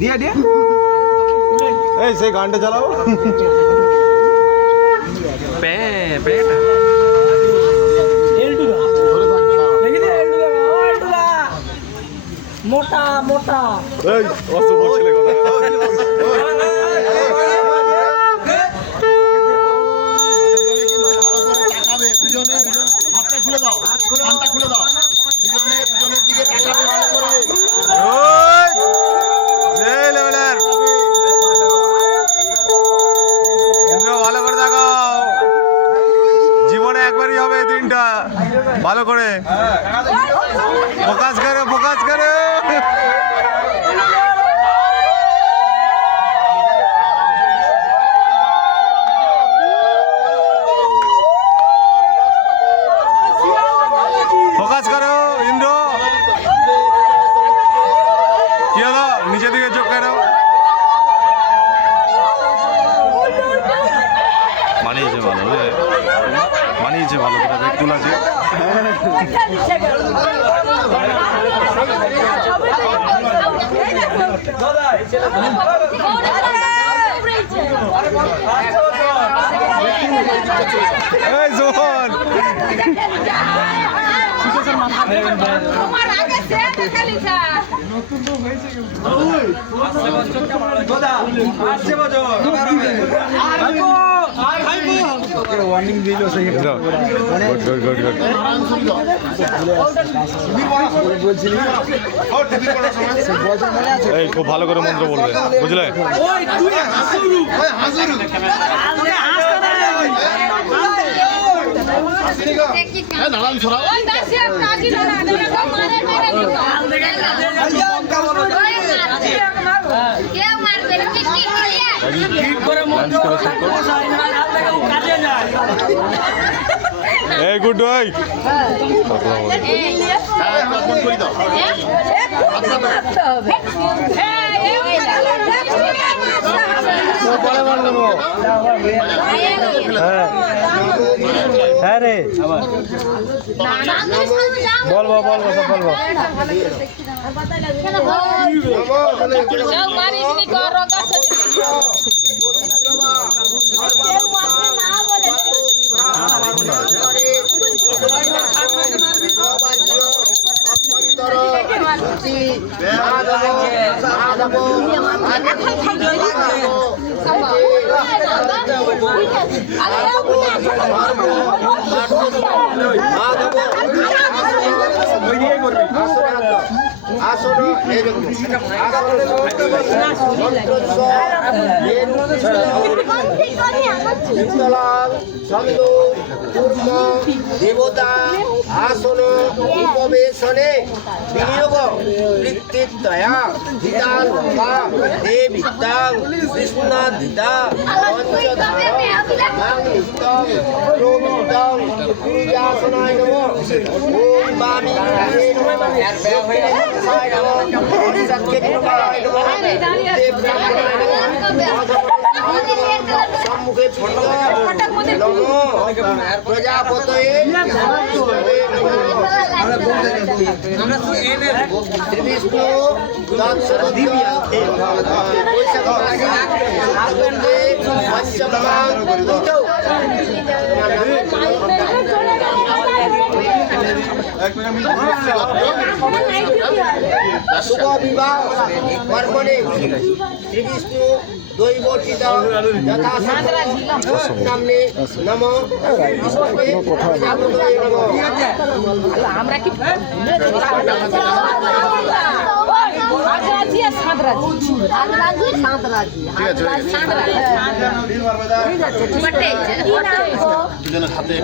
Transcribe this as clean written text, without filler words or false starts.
দিয়ে দিয়ে এই সেই গানটা চালাও পে পে মোটা মোটা এই অসুখ ছেলে কথা দুজনে হাতটা খুলে দাও, কানটা খুলে দাও। দুজনের দিকে তাকাবে ভালো করে। ভালো করে দেখাও, জীবনে একবারই হবে এই দিনটা, ভালো করে ফোকাস করে ফোকাস করে। ফোকাস করো ইন্দ্র, কি হলো নিচের দিকে চোখ কেন? মানিয়েছে ভালো, মানিয়েছে ভালো, এটা দেখতুল আছে। এই জোহন ওয়ার্নিং দিল সেই গুড গুড গুড এই খুব ভালো করে মন্ত্র বলবে, বুঝলে? নারায়ণ ছড়া এই গুড ভাই করে দাও। হ্যাঁ রে বলবো বলবো সব বলবো দেবতা আসন উপবেশনে বিনিয়োগ বৃত্তিত্বয়া হিতাং দেবিতাং কৃষ্ণাদিতা পঞ্চধার মাংস্তং প্রবিতং ক্রিয়াসনায় নমঃ ওম বামি সম্মুখে প্রজাপতয়ে শ্রীবিষ্ণু শুভ বিবাহ কর্মণে শ্রীবিষ্ণু দৈবচিতং যথা নামে নমো প্রজাপতয়ে নমঃ। আমরা কি দুজনের হাতে